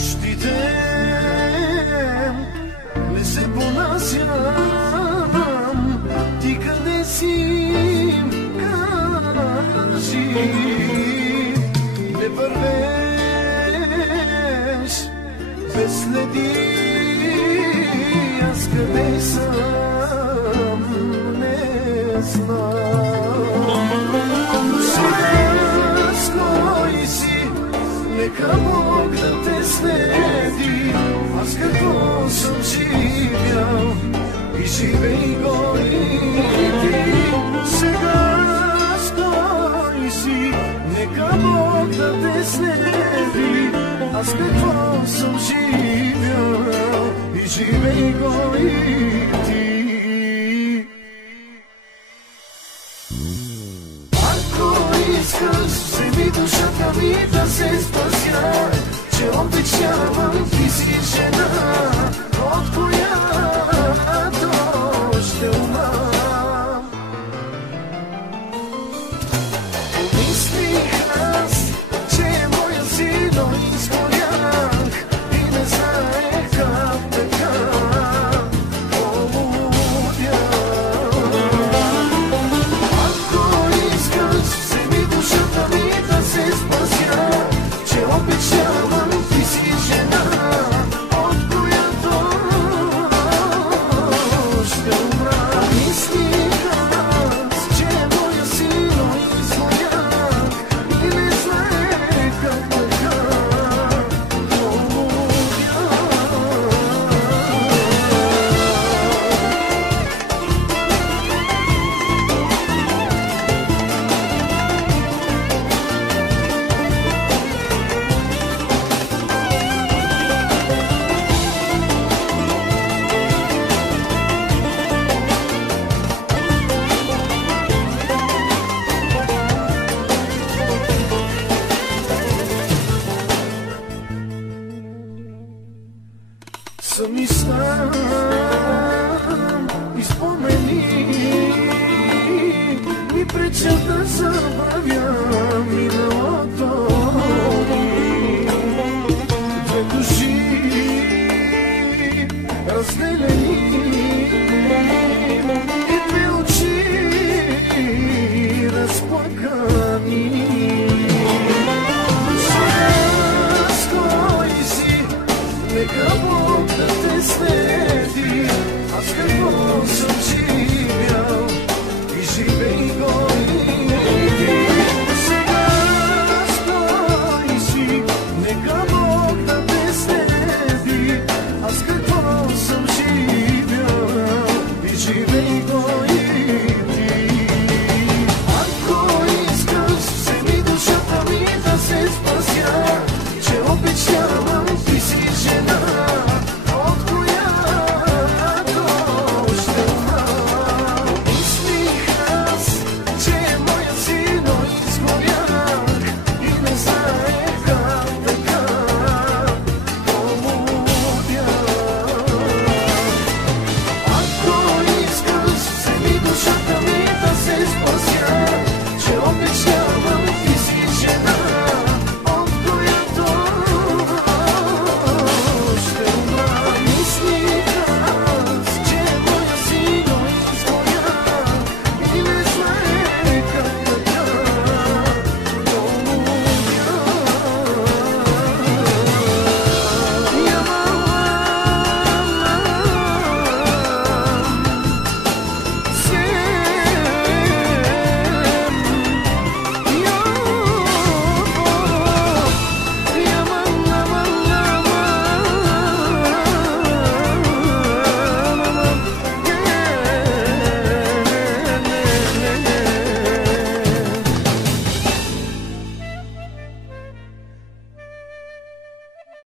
нощите не се понасям. Ти къде си, кажи, не вървеш без следи. Аз къде съм, не знам. Сега с кой си, нека Бог да те следи. Аз какво съм живял и живей го и ти. Сега с кой си, нека Бог да те следи. Аз какво съм живял и живей го и ти. Ако искаш, вземи душата ми да се спася, че обичавам, ти си жена, от която ще умра. Помислих аз, че е моя си, но изгорях и не знаех как така полудя. Ако искаш, вземи душата ми да се спася, че обичавам, ти си жена, от която ще умра. Мислих аз, че е моя си, но изгорях и не знаех как така полудя. Съм и сам и спомени ми пречат да забравя миналото.